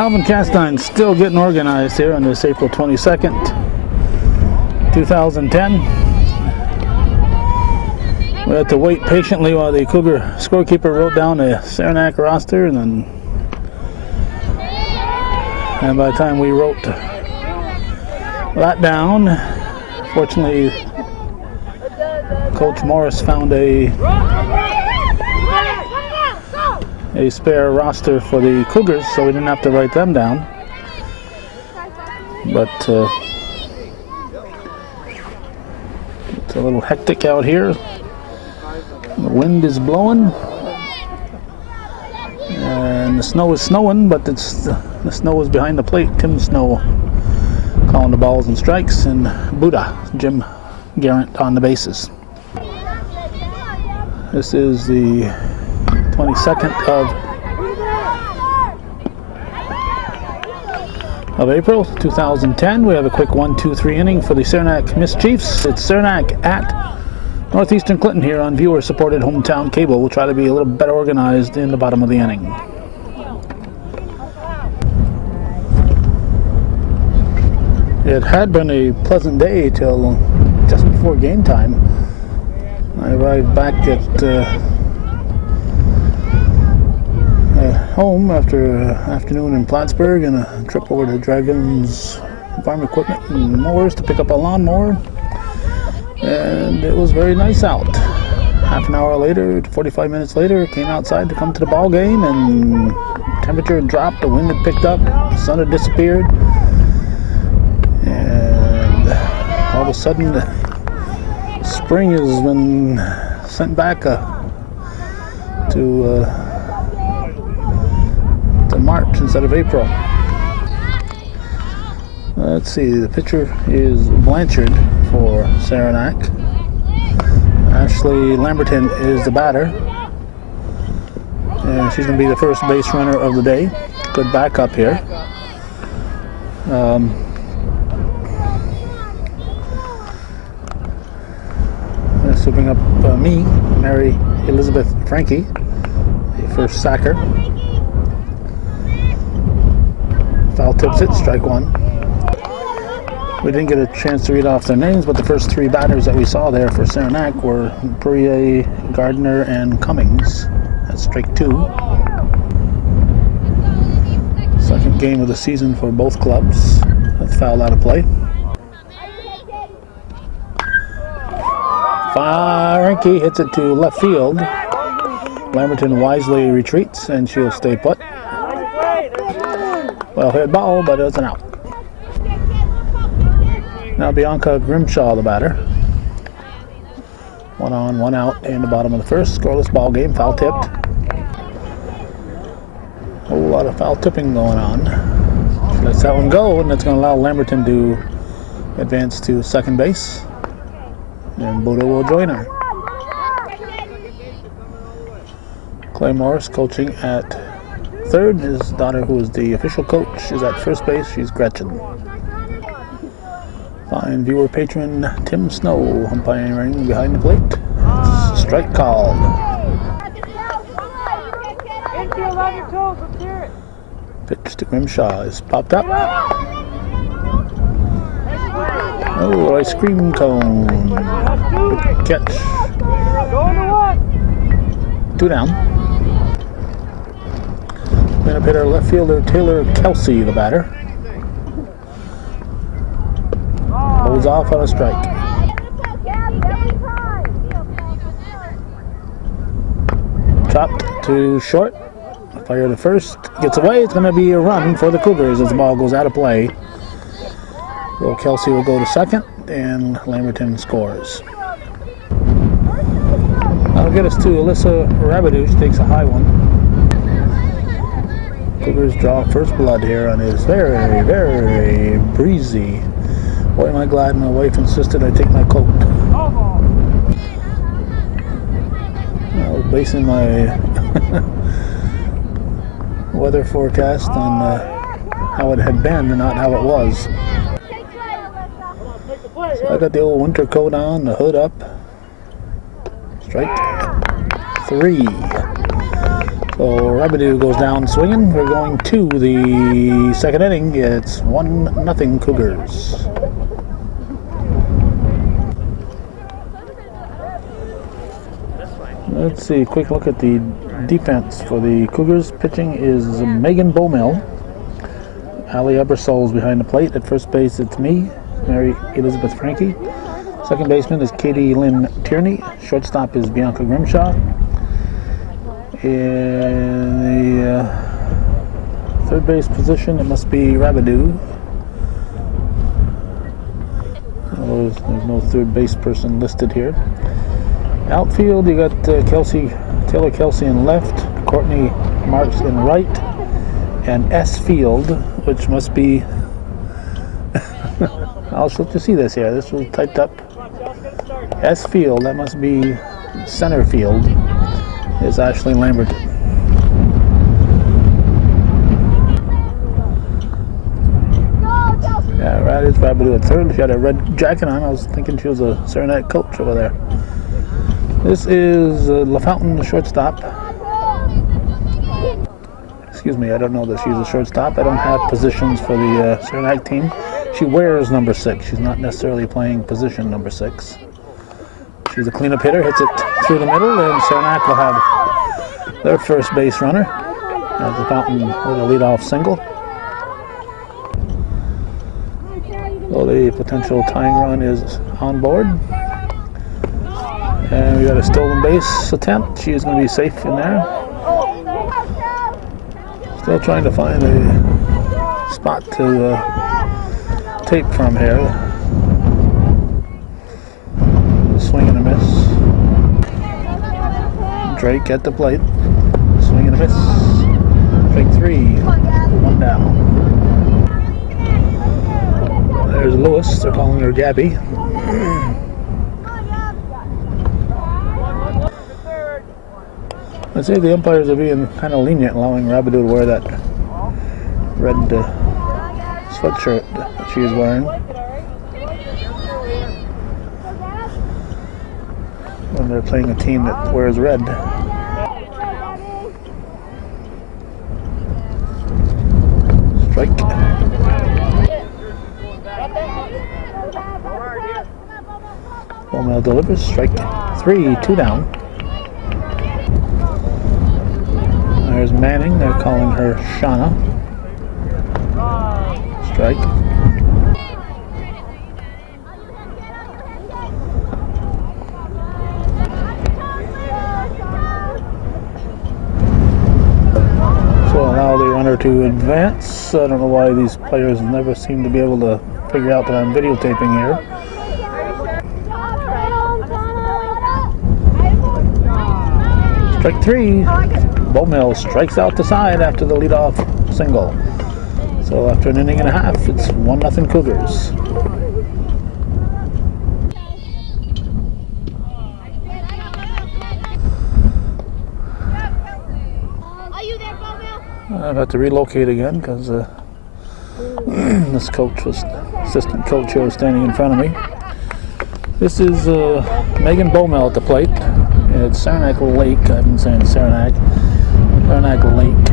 Calvin Castine still getting organized here on this April 22nd, 2010. We had to wait patiently while the Cougar scorekeeper wrote down the Saranac roster, and by the time we wrote that down, fortunately Coach Morris found a spare roster for the Cougars, so we didn't have to write them down. But it's a little hectic out here. The wind is blowing and the snow is snowing, but the snow is behind the plate. Tim Snow calling the balls and strikes, and Buddha, Jim Garrett on the bases. This is the 22nd of April 2010. We have a quick 1-2-3 inning for the Saranac Mischiefs. It's Saranac at Northeastern Clinton here on viewer-supported hometown cable. We'll try to be a little better organized in the bottom of the inning. It had been a pleasant day till just before game time. I arrived back at home after an afternoon in Plattsburgh and a trip over to Dragon's Farm Equipment and Mowers to pick up a lawnmower. And it was very nice out. Half an hour later, 45 minutes later, came outside to come to the ball game, and temperature had dropped, the wind had picked up, the sun had disappeared, and all of a sudden the spring has been sent back to March instead of April. Let's see, the pitcher is Blanchard for Saranac. Ashley Lamberton is the batter. And she's going to be the first base runner of the day. Good backup here. Sweeping up me, Mary Elizabeth Frankie, the first sacker. Foul tips it, strike one. We didn't get a chance to read off their names, but the first three batters that we saw there for Saranac were Poirier, Gardner, and Cummings. That's strike two. Second game of the season for both clubs. That's fouled out of play. Frankie hits it to left field. Lamberton wisely retreats, and she'll stay put. Well hit ball, but it's an out. Now Bianca Grimshaw, the batter. 1 on, 1 out in the bottom of the first. Scoreless ball game, foul tipped. A whole lot of foul tipping going on. She lets that one go, and that's going to allow Lamberton to advance to second base. And Buddha will join her. Clay Morris coaching at third. His daughter, who is the official coach, is at first base. She's Gretchen. Fine viewer patron Tim Snow umpiring behind the plate. It's a strike called. Pitch to Grimshaw is popped up. Oh, ice cream cone. Good catch. 2 down. Gonna hit our left fielder Taylor Kelsey, the batter. Holds off on a strike. Chopped to short. Fire to first. Gets away. It's going to be a run for the Cougars as the ball goes out of play. So Kelsey will go to second, and Lamberton scores. That'll get us to Alyssa Rabideau. She takes a high one. Cougars draw first blood here on his very, very breezy. Boy, am I glad my wife insisted I take my coat. I was basing my weather forecast on how it had been and not how it was. So I got the old winter coat on, the hood up. Strike 3. So Rabideau goes down swinging. We're going to the second inning. It's 1-0 Cougars. Let's see, quick look at the defense for the Cougars. Pitching is Megan Beaumel. Ali Ebersol's behind the plate. At first base, it's me, Mary Elizabeth Frankie. Second baseman is Katie Lynn Tierney. Shortstop is Bianca Grimshaw. In the third base position, it must be Rabideau. There's no third base person listed here. Outfield, you got Taylor Kelsey in left, Courtney Marks in right, and S Field, which must be, I'll let you see this here. This was typed up. S Field, that must be center field, is Ashley Lambert. Yeah, right, it's Rabideau at third. She had a red jacket on. I was thinking she was a Saranac coach over there. This is LaFountain, the shortstop. Excuse me, I don't know that she's a shortstop. I don't have positions for the Saranac team. She wears number 6. She's not necessarily playing position number 6. She's a cleanup hitter, hits it through the middle, and Saranac will have their first base runner as LaFountain with a leadoff single. So the potential tying run is on board. And we got a stolen base attempt. She is going to be safe in there. Still trying to find a spot to tape from here. Swing and a miss. Drake at the plate. Swing and a miss. Drake 3. 1 down. There's Lewis. They're calling her Gabby. I'd say the umpires are being kind of lenient, allowing Rabideau to wear that red sweatshirt that she is wearing. When they're playing a team that wears red. Strike. Beaumel delivers. Strike 3, 2 down. There's Manning. They're calling her Shauna. Strike. So allow the runner to advance. I don't know why these players never seem to be able to figure out that I'm videotaping here. Strike 3. Beaumel strikes out the side after the leadoff single. So after an inning and a half, it's 1-0 Cougars. I've had to relocate again because this assistant coach here was standing in front of me. This is Megan Beaumel at the plate. It's Saranac Lake. I've been saying Saranac. Saranac Lake.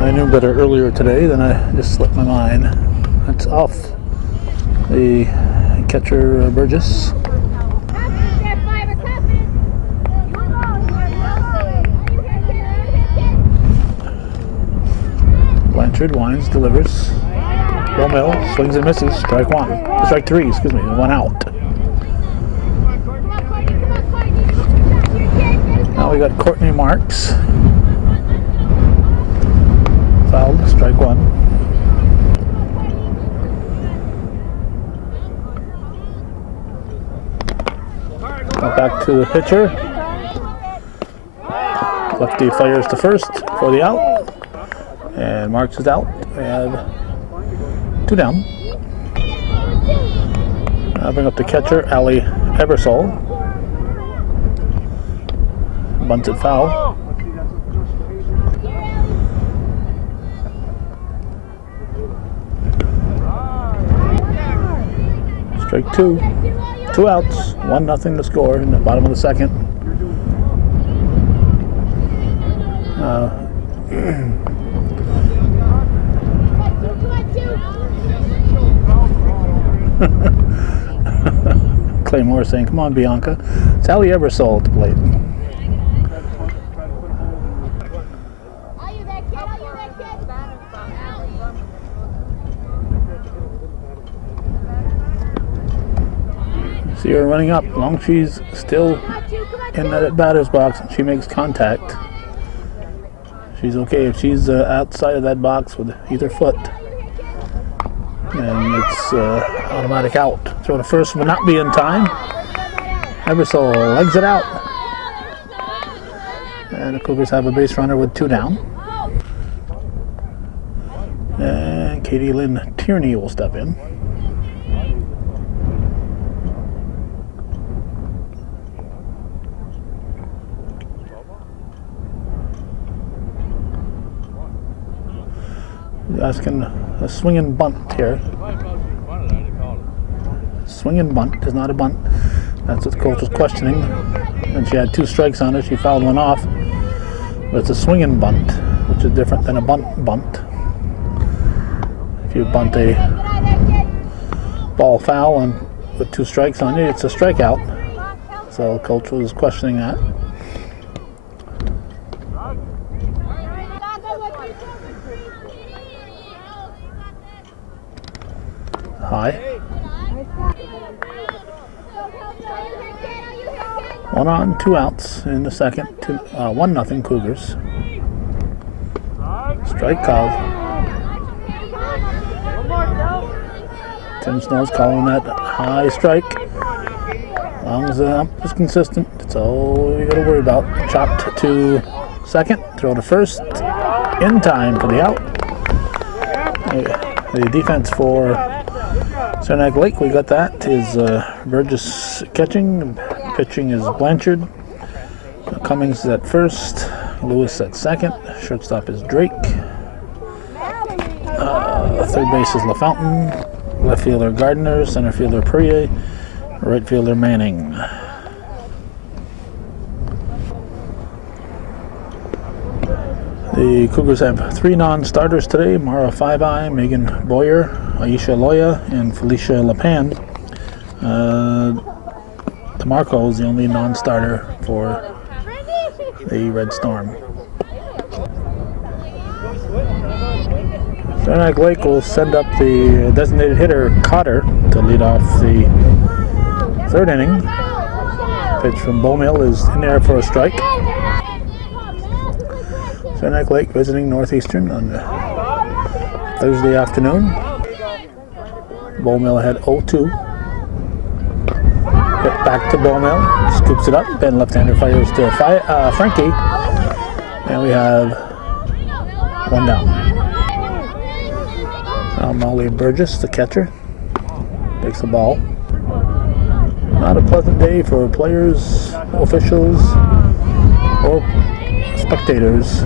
I knew better earlier today, then I just slipped my mind. It's off the catcher Burgess. Blanchard winds, delivers. Beaumel swings and misses. Strike 1. Strike 3, excuse me. 1 out. Now we got Courtney Marks. Fouled. Strike 1. Back to the pitcher. Lefty fires to first for the out. And Marks is out. We have 2 down. I'll bring up the catcher, Ali Ebersol. Bunts it foul. Strike 2. 2 outs. 1-0 to score in the bottom of the second. Claymore saying, "Come on, Bianca." It's Allie Ebersole at the plate. See her running up. As long as she's still in that batter's box and she makes contact, she's okay. If she's outside of that box with either foot, and it's automatic out. Throw to first will not be in time. Ebersole legs it out. And the Cougars have a base runner with 2 down. And Katie Lynn Tierney will step in. Asking a swing and bunt here. Swing and bunt is not a bunt. That's what the coach was questioning. And she had 2 strikes on her. She fouled one off. But it's a swing and bunt, which is different than a bunt. If you bunt a ball foul and with 2 strikes on it, it's a strikeout. So the coach was questioning that. High. 1 on, 2 outs in the second. 1-0 Cougars. Strike called. Tim Snow's calling that high strike. As long as the ump is consistent, that's all you got to worry about. Chopped to second. Throw to first. In time for the out. The defense for Saranac Lake, we got that, is Burgess catching. Pitching is Blanchard. Cummings is at first. Lewis at second. Shortstop is Drake. Third base is LaFountain. Left fielder Gardner. Center fielder Perrier. Right fielder Manning. The Cougars have 3 non-starters today. Mara Five-Eye, Megan Boyer, Aisha Loya, and Felicia Lapan. DeMarco is the only non-starter for the Red Storm. Saranac Lake will send up the designated hitter Cotter to lead off the 3rd inning. Pitch from Beaumill is in there for a strike. Saranac Lake visiting Northeastern on Thursday afternoon. Beaumill had 0-2. Hit back to Beaumill, scoops it up, and left-hander fires to Frankie. And we have 1 down. Now Molly Burgess, the catcher, takes the ball. Not a pleasant day for players, officials, or spectators.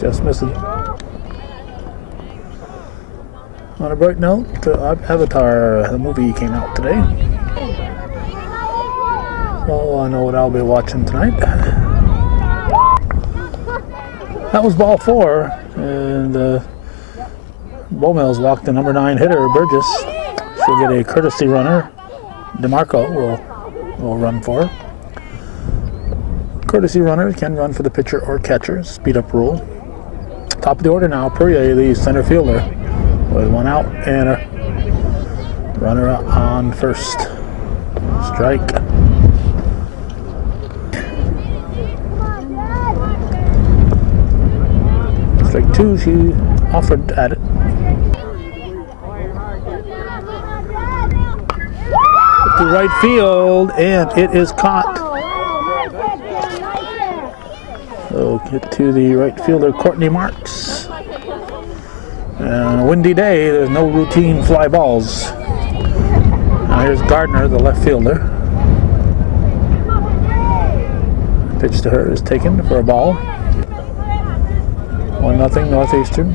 Just missing. On a bright note, Avatar, the movie, came out today. So I know what I'll be watching tonight. That was ball 4, and Beaumill's walked the number 9 hitter, Burgess. She'll get a courtesy runner. DeMarco will run for her. Courtesy runner can run for the pitcher or catcher, speed up rule. Top of the order now, Perrier, the center fielder, with 1 out and a runner on first. Strike. Strike 2, she offered at it. To right field, and it is caught. So get to the right fielder, Courtney Marks. And on a windy day, there's no routine fly balls. Now here's Gardner, the left fielder. Pitch to her is taken for a ball. 1-0 Northeastern.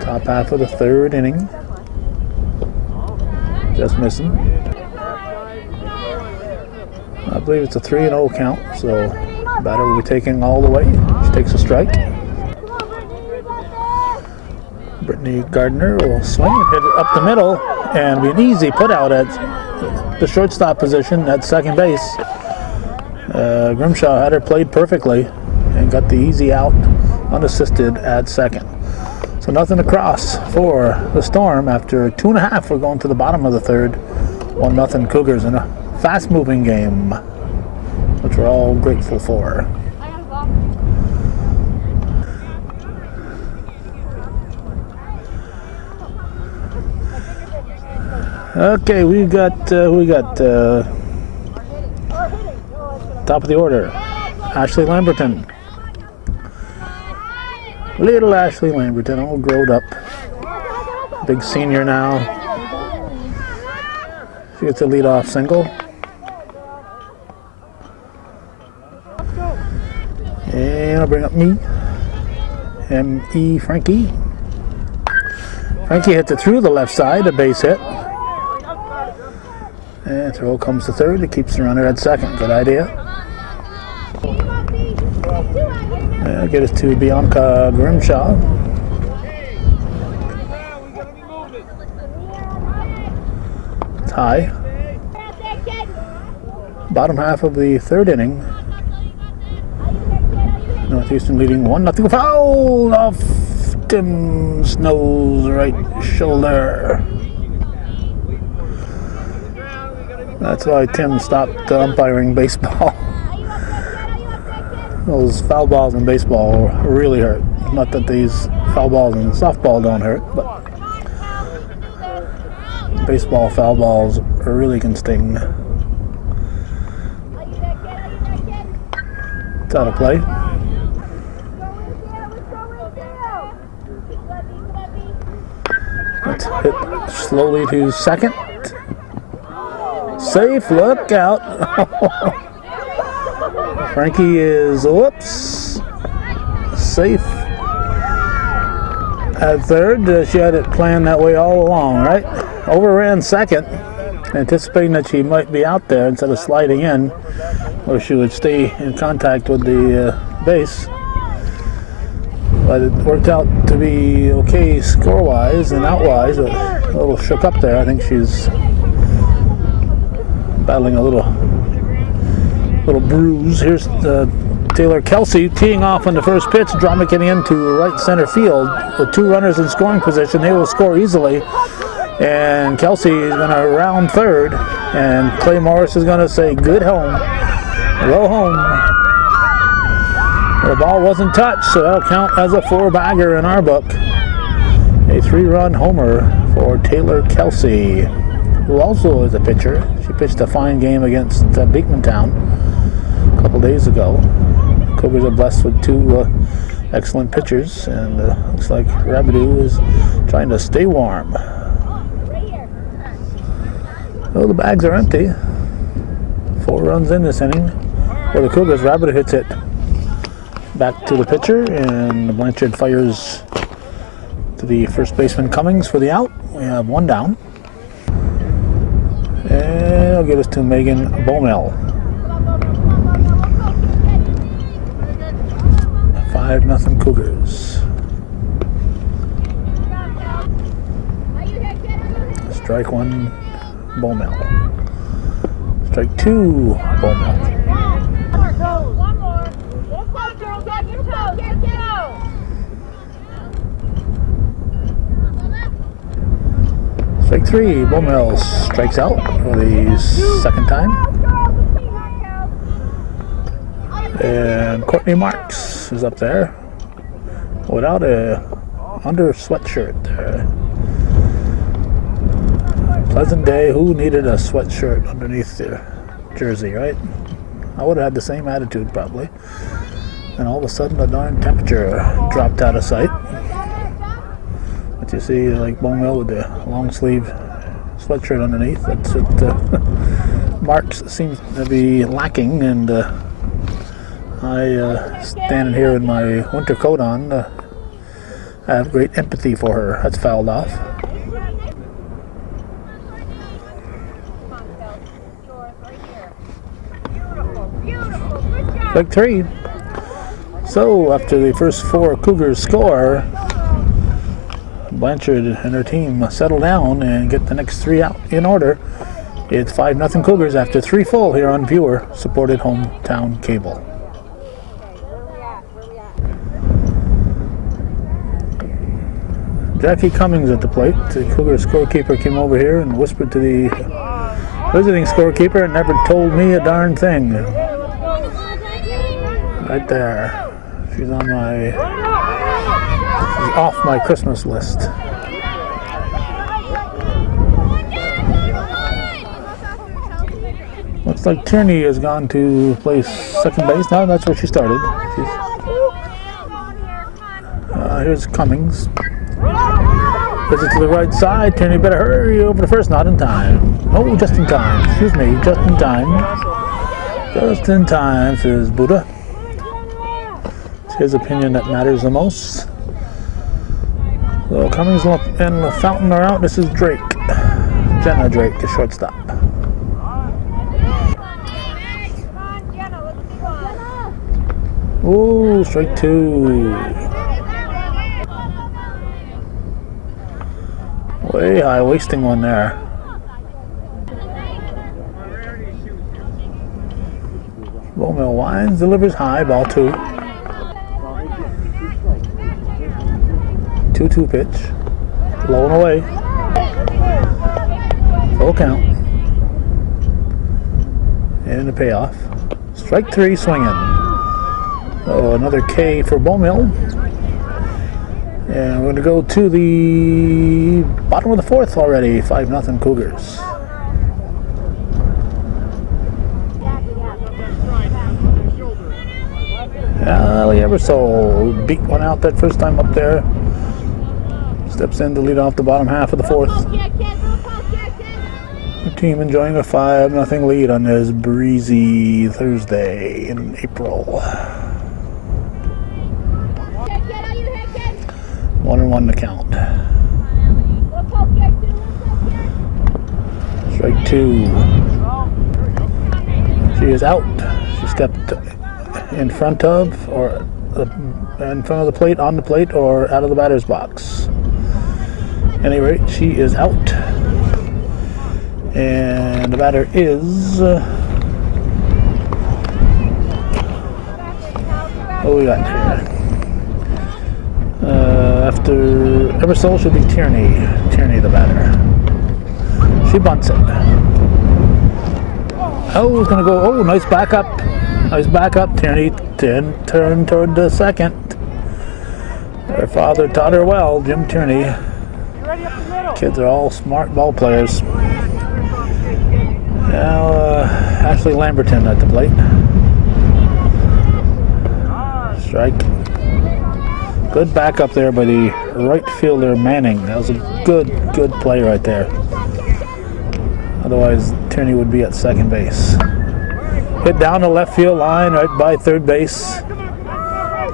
Top half of the 3rd inning. Just missing. I believe it's a 3-0 count, so batter will be taking all the way. She takes a strike. Brittany Gardner will swing and hit it up the middle, and be an easy put out at the shortstop position at second base. Grimshaw had her played perfectly and got the easy out unassisted at second. So nothing to cross for the Storm after 2.5. We're going to the bottom of the third. 1-0 Cougars in a fast-moving game, which we're all grateful for. Okay, we got top of the order, Ashley Lamberton. Little Ashley Lamberton, all grown up, big senior now. She gets a leadoff single. And I'll bring up me, M.E. Frankie. Frankie hits it through the left side, a base hit. And throw comes to third. It keeps the runner at second. Good idea. And get us to Bianca Grimshaw. Tie. Bottom half of the third inning. Northeastern leading 1-0. Foul off Tim Snow's right shoulder. That's why Tim stopped umpiring baseball. Those foul balls in baseball really hurt. Not that these foul balls in softball don't hurt, but baseball foul balls really can sting. It's out of play. Let's hit slowly to second. Safe, look out. Frankie is, whoops, safe at third. She had it planned that way all along, right? Overran second, anticipating that she might be out there instead of sliding in, or she would stay in contact with the base. But it worked out to be okay score-wise and out-wise. A little shook up there. I think she's battling a little bruise. Here's Taylor Kelsey teeing off on the first pitch, dropping it into right center field with 2 runners in scoring position. They will score easily, and Kelsey is going to round third, and Clay Morris is going to say good home, go home. The ball wasn't touched, so that'll count as a 4-bagger in our book. A 3-run homer for Taylor Kelsey, who also is a pitcher. She pitched a fine game against Beekmantown a couple days ago. Cougars are blessed with 2 excellent pitchers, and looks like Rabideau is trying to stay warm. Well, the bags are empty. 4 runs in this inning for the Cougars. Rabideau hits it back to the pitcher, and Blanchard fires to the first baseman Cummings for the out. We have 1 down. And I'll get us to Megan Bomel. 5-0 Cougars. Strike 1, Bomel. Strike 2, Bomel. Strike 3, Bomel strikes out for the second time. And Courtney Marks is up there without a under sweatshirt there. Pleasant day, who needed a sweatshirt underneath their jersey, right? I would have had the same attitude probably. And all of a sudden the darn temperature dropped out of sight. But you see, like Bomel with the long sleeve sweatshirt underneath, that's what Marks seems to be lacking, and I, standing here with my winter coat on, I have great empathy for her. That's fouled off. Strike 3. So after the first 4 Cougars score, Blanchard and her team settle down and get the next 3 out in order. It's 5-0 Cougars after 3 full here on viewer-supported hometown cable. Jackie Cummings at the plate. The Cougars scorekeeper came over here and whispered to the visiting scorekeeper and never told me a darn thing. Right there. She's off my Christmas list. Looks like Tierney has gone to play second base. Now that's where she started. Here's Cummings. Visit to the right side. Tierney better hurry over to first. Not in time. Oh, just in time. Excuse me. Just in time. Just in time, says Buddha. It's his opinion that matters the most. So Cummings and the Fountain are out. This is Drake. Jenna Drake, the shortstop. Oh, strike 2. Way high, wasting one there. Bowmill winds, delivers high, ball 2. 2-2 pitch. Low and away. Full count. And a payoff. Strike 3, swinging. So another K for Bowmill. And we're going to go to the bottom of the 4th already. 5-0 Cougars. Ali Eversole beat one out that first time up there. Steps in to lead off the bottom half of the 4th. The team enjoying a 5-0 lead on this breezy Thursday in April. 1-1 to count. Strike 2. She is out. She stepped in front of the plate, on the plate, or out of the batter's box. At any rate, she is out. And the batter is... what we got here? After Eversole should be Tierney. Tierney the batter. She bunts it. Oh, it's going to go. Oh, nice backup. Nice backup. Tierney turn toward the second. Her father taught her well, Jim Tierney. Kids are all smart ball players. Now, Ashley Lamberton at the plate. Strike. Good backup there by the right fielder Manning. That was a good play right there. Otherwise, Tierney would be at second base. Hit down the left field line right by third base.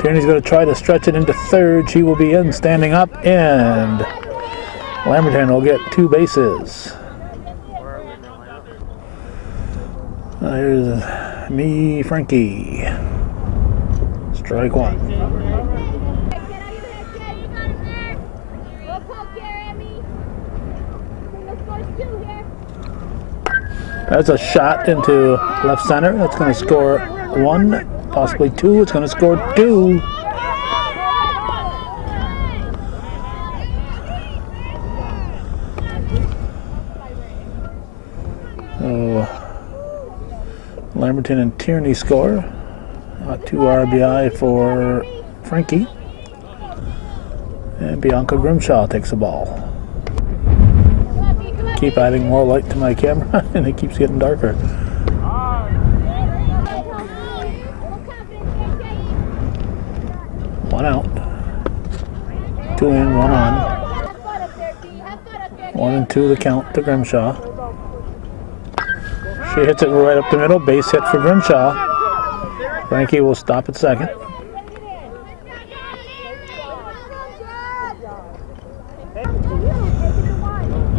Tierney's going to try to stretch it into third. She will be in, standing up, and Lamberton will get 2 bases. Here's me, Frankie. Strike 1. That's a shot into left center. That's going to score 1, possibly 2. It's going to score 2. So Lamberton and Tierney score. 2 RBI for Frankie. And Bianca Grimshaw takes the ball. Keep adding more light to my camera and it keeps getting darker. 1 out. 2 in, 1 on. 1 and 2 the count to Grimshaw. She hits it right up the middle. Base hit for Grimshaw. Frankie will stop at second.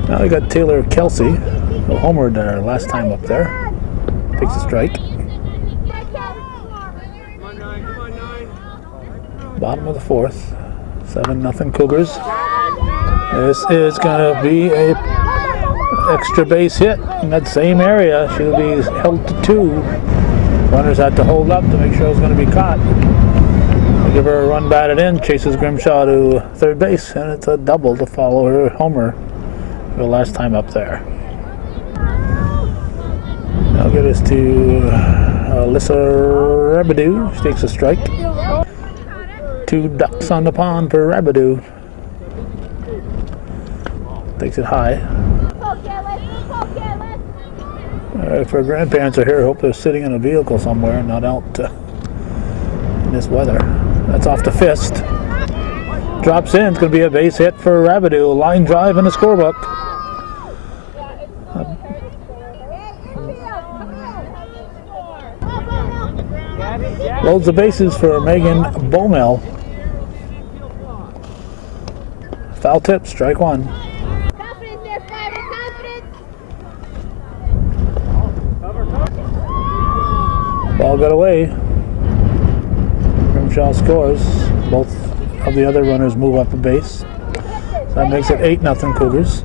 Now we got Taylor Kelsey, who homered last time up there. Takes a strike. Bottom of the fourth. 7-0 Cougars. This is going to be a extra base hit in that same area. She'll be held to 2. Runners had to hold up to make sure it was going to be caught. They give her a run batted in, chases Grimshaw to third base, and it's a double to follow her homer for the last time up there. That'll get us to Alyssa Rabidou. She takes a strike. 2 ducks on the pond for Rabidou. Takes it high. If her grandparents are here, I hope they're sitting in a vehicle somewhere, not out in this weather. That's off the fist. Drops in. It's going to be a base hit for Rabidou. A line drive in the scorebook. Loads the bases for Megan Bowmel. Foul tip, strike 1. Ball got away. Grimshaw scores. Both of the other runners move up a base. So that makes it 8-0 Cougars.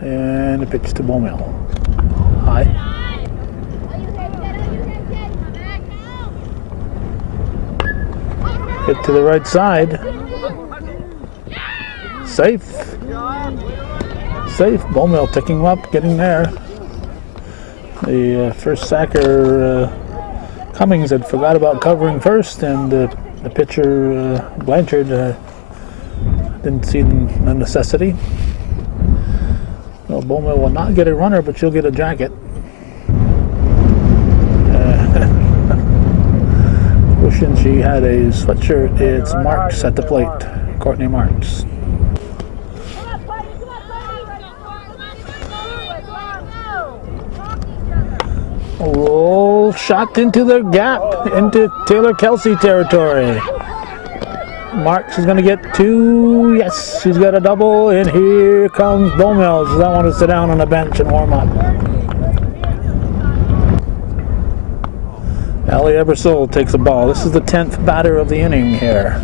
And a pitch to Bowmel. High. Hit to the right side. Safe. Safe. Bowmel picking him up, getting there. The first sacker, Cummings, had forgot about covering first, and the pitcher, Blanchard, didn't see the necessity. Well, Bowmel will not get a runner, but she'll get a jacket. Wishing she had a sweatshirt. It's Marks at the plate. Courtney Marks. Oh, shot into the gap, into Taylor Kelsey territory. Marks is going to get 2. Yes, she's got a double, and here comes Bowmel. She doesn't want to sit down on the bench and warm up. Allie Ebersole takes the ball. This is the 10th batter of the inning here.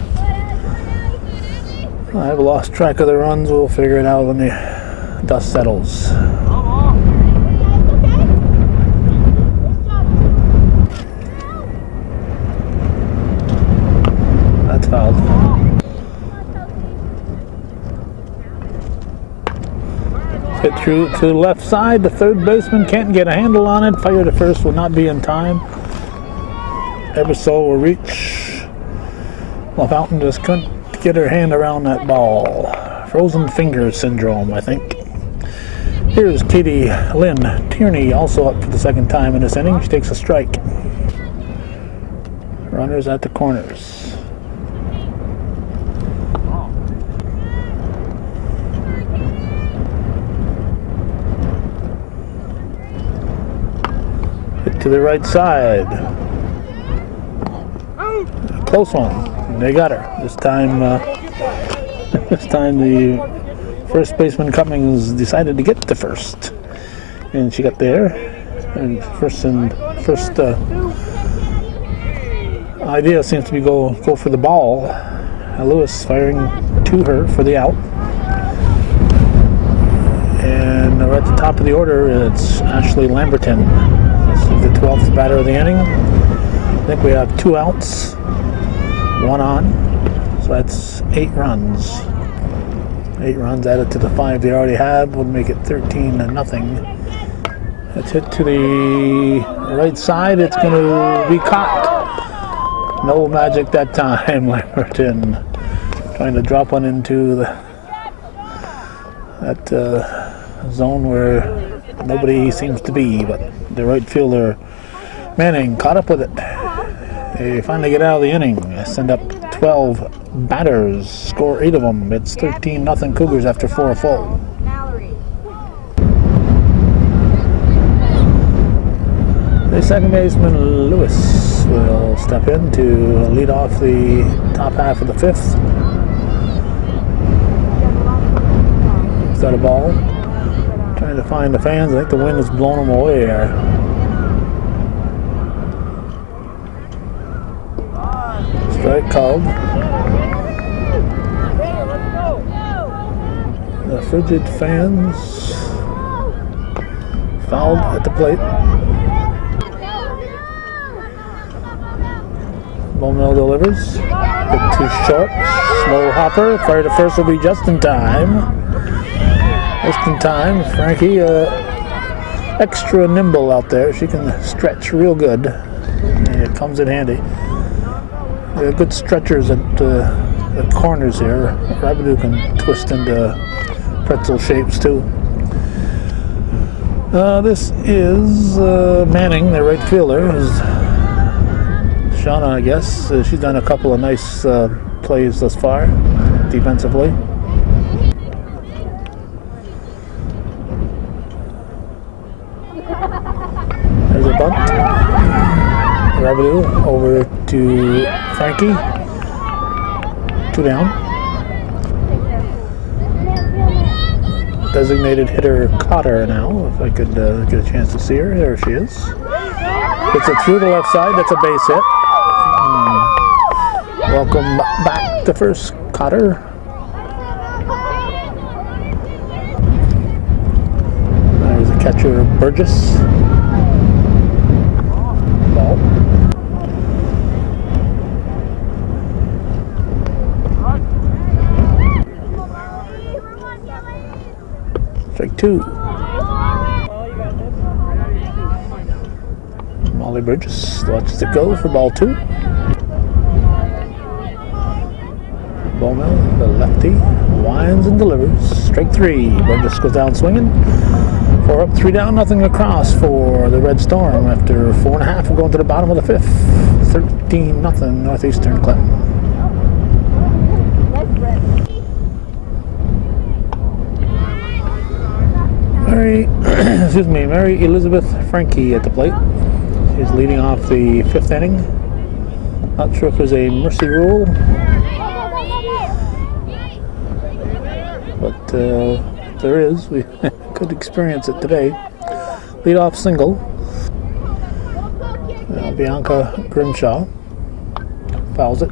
I've lost track of the runs. We'll figure it out when the dust settles. That's fouled. Hit through to the left side. The third baseman can't get a handle on it. Fire to first will not be in time. Ebersole will reach. LaFountain just couldn't get her hand around that ball. Frozen finger syndrome, I think. Here's Katie Lynn Tierney, also up for the second time in this inning. She takes a strike. Runners at the corners. Hit to the right side. Close one. They got her. This time the first baseman Cummings decided to get to first, and she got there. And first idea seems to be go for the ball. Lewis firing to her for the out. And right at the top of the order, it's Ashley Lamberton. This is the 12th batter of the inning. I think we have 2 outs. 1 on, so that's 8 runs. 8 runs added to the 5 they already have would make it 13-0. It's hit to the right side. It's going to be caught. No magic that time. Lamberton trying to drop one into that zone where nobody seems to be, but the right fielder Manning caught up with it. They finally get out of the inning. Send up 12 batters. Score 8 of them. It's 13-0 Cougars after 4 full. The second baseman Lewis will step in to lead off the top half of the 5th. He's got a ball. Trying to find the fans. I think the wind has blown them away there. Strike called. The frigid fans fouled at the plate. Bowmill delivers. Bit too short. Slow hopper. Fire to first will be just in time. Just in time. Frankie, extra nimble out there. She can stretch real good. And it comes in handy. They're good stretchers at the corners here. Rabidou can twist into pretzel shapes too. This is Manning, the right fielder. Shauna, I guess. She's done a couple of nice plays thus far, defensively. There's a bunt. Rabidou over to Frankie. 2 down. Designated hitter Cotter now, if I could get a chance to see her. There she is. Gets it through the left side. That's a base hit. Welcome back to first, Cotter. There's the catcher, Burgess. Ball. Strike 2. Molly Burgess lets it go for ball 2. Bowmill, the lefty, winds and delivers. Strike 3. Burgess goes down swinging. 4 up, 3 down, nothing across for the Red Storm after 4.5. We're going to the bottom of the 5th. 13-0 Northeastern Clinton. Mary Elizabeth Frankie at the plate. She's leading off the 5th inning. Not sure if there's a mercy rule, but if there is, we could experience it today. Leadoff single. Bianca Grimshaw fouls it.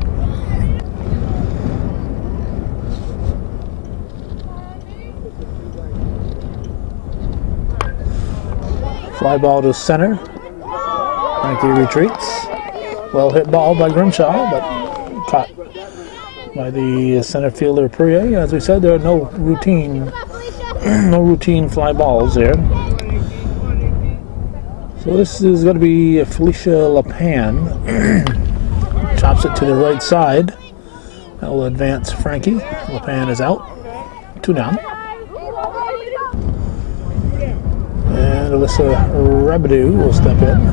Fly ball to center. Frankie retreats. Well hit ball by Grimshaw, but caught by the center fielder Perrier. As we said, there are no routine fly balls here. So this is going to be Felicia LaPan. Chops it to the right side. That will advance Frankie. LaPan is out. 2 down. And Alyssa Rabidou will step in.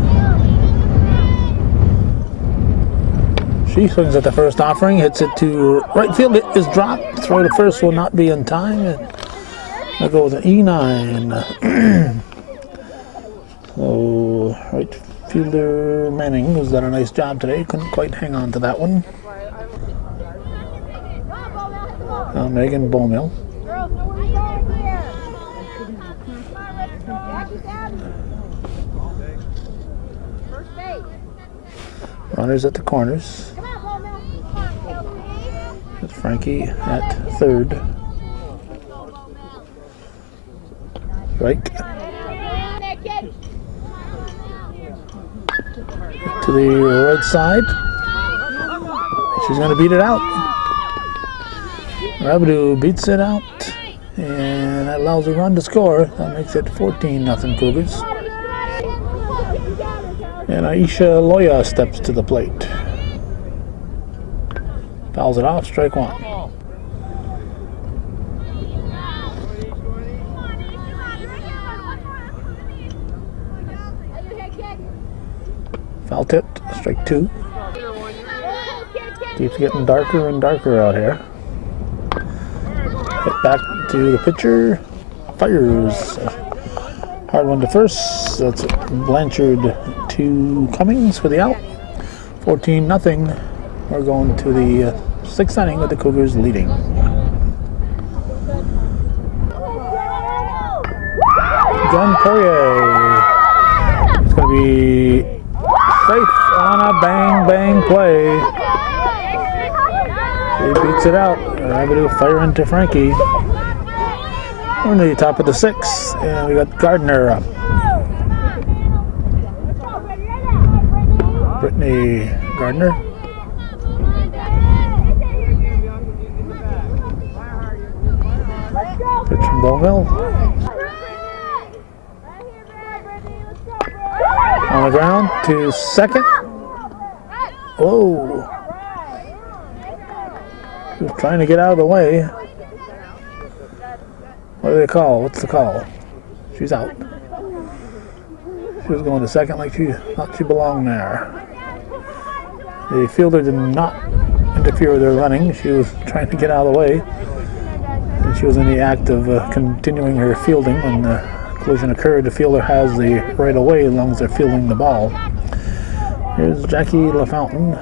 She swings at the first offering, hits it to right field. It is dropped. Throw to first will not be in time. And I'll go with an E9. So right fielder Manning has done a nice job today. Couldn't quite hang on to that one. Megan Bowmill. Runners at the corners. That's Frankie at 3rd. Strike. To the right side. She's going to beat it out. Rabidou beats it out. And that allows a run to score. That makes it 14-0 Cougars. And Aisha Loya steps to the plate. Fouls it off, strike 1. Foul tipped, strike 2. Keeps getting darker and darker out here. Hit back to the pitcher. Fires. Hard one to first. That's Blanchard to Cummings for the out. 14-0. We're going to the 6th inning with the Cougars leading. John Perrier. It's going to be safe on a bang-bang play. beats it out. Avenue fire into Frankie. We're in the top of the 6th, and we got Gardner up. Brittany Gardner. Pitch from Bowmill. On the ground to second. Whoa. She was trying to get out of the way. What do they call? What's the call? She's out. She was going to second like she thought she belonged there. The fielder did not interfere with her running. She was trying to get out of the way. And she was in the act of continuing her fielding when the collision occurred. The fielder has the right of way as long as they're fielding the ball. Here's Jackie LaFountain,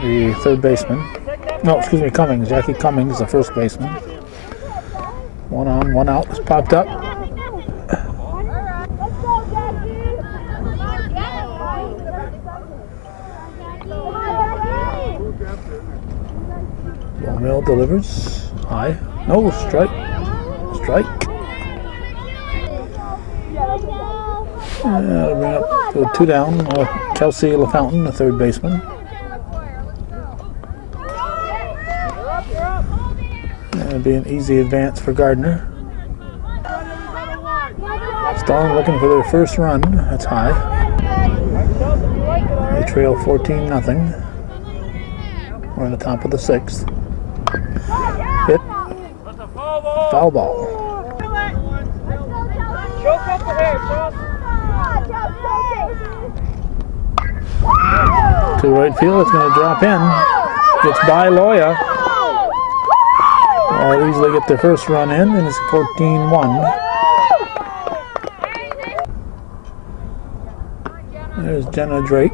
the third baseman. No, excuse me, Cummings. Jackie Cummings, the first baseman. 1 on, 1 out has popped up. Bowmill delivers. High. No, strike. Strike. Bring up to 2 down. Kelsey LaFountain, the third baseman. It'll be an easy advance for Gardner. Storm looking for their first run. That's high. They trail 14-0. We're in the top of the 6th. Hit. Foul ball. To right field, it's going to drop in. Gets by Loya. They'll easily get their first run in, and it's 14-1. There's Jenna Drake.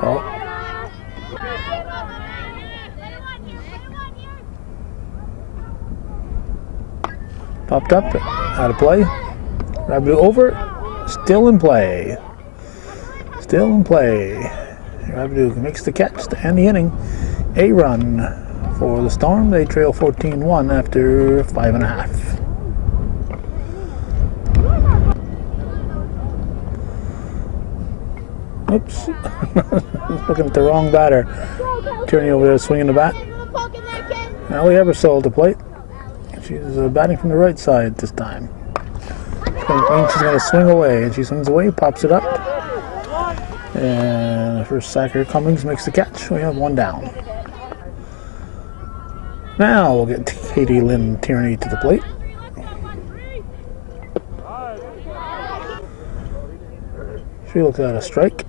Well, popped up, out of play. Rabbit over, still in play. Still in play. Rabbit makes the catch to end the inning. A run for the Storm. They trail 14-1 after 5.5. Oops. Looking at the wrong batter. Tierney over there swinging the bat. Allie Ebersole to plate. She's batting from the right side this time. She's going to swing away, and she swings away, pops it up. And the first sacker, Cummings, makes the catch. We have 1 down. Now we'll get Katie Lynn Tierney to the plate. She looks at a strike.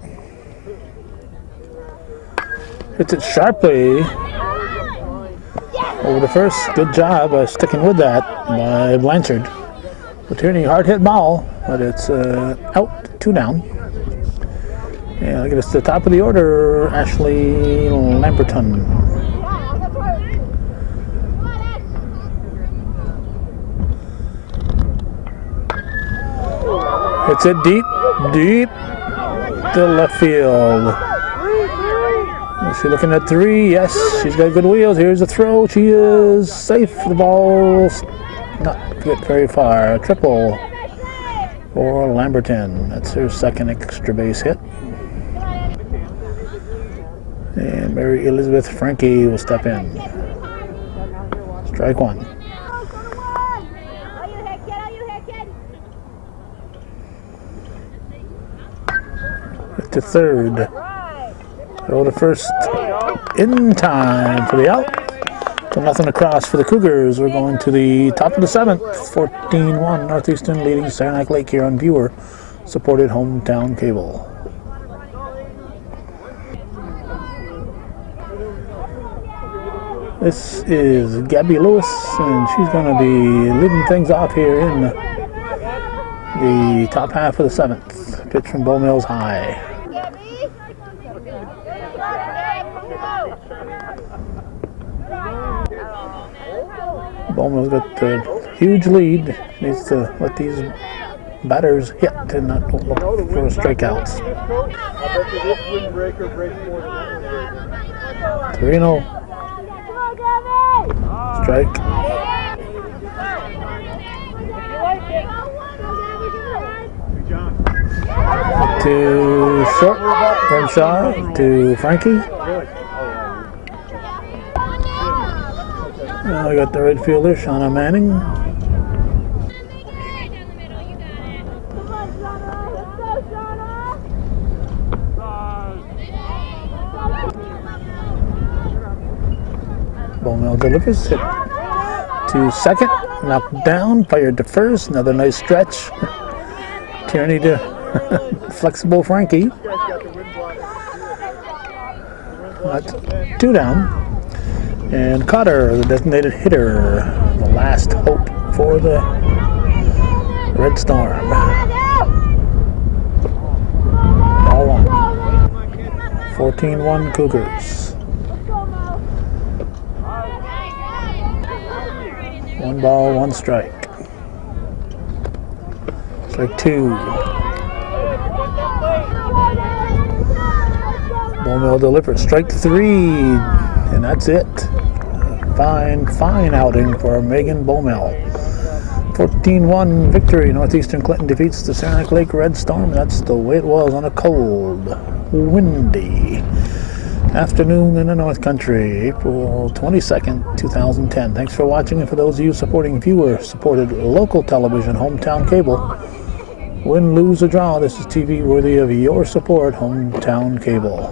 Hits it sharply over the first. Good job sticking with that by Blanchard. The Tierney hard hit ball, but it's out, 2 down. And look at this, the top of the order, Ashley Lamberton. Hits it deep to left field. Is she looking at 3? Yes, she's got good wheels. Here's the throw. She is safe. The ball's not get very far. Triple for Lamberton. That's her second extra base hit. And Mary Elizabeth Frankie will step in. Strike 1. Hit to third. Throw to first in time for the out. So nothing across for the Cougars. We're going to the top of the 7th. 14-1 Northeastern leading Saranac Lake here on viewer supported hometown cable. This is Gabby Lewis, and she's going to be leading things off here in the top half of the 7th. Pitch from Bowmill's high. Bowmill's got the huge lead. Needs to let these batters hit and not look for strikeouts. 3-0. Strike. To short, then shy to Frankie. Now we got the right fielder, Shauna Manning. Beaumont delivers, hit to second, knocked down, fired to first. Another nice stretch. Tierney to flexible Frankie. That's 2 down. And Cotter, the designated hitter, the last hope for the Red Storm. Ball 1. 14-1 Cougars. 1 ball, 1 strike. Strike 2. Beaumont delivers. Strike 3. And that's it. Fine outing for Megan Beaumont. 14-1 victory. Northeastern Clinton defeats the Saranac Lake Red Storm. That's the way it was on a cold, windy afternoon in the North Country, April 22nd, 2010. Thanks for watching, and for those of you supporting viewer-supported local television, Hometown Cable. Win, lose, or draw, this is TV worthy of your support, Hometown Cable.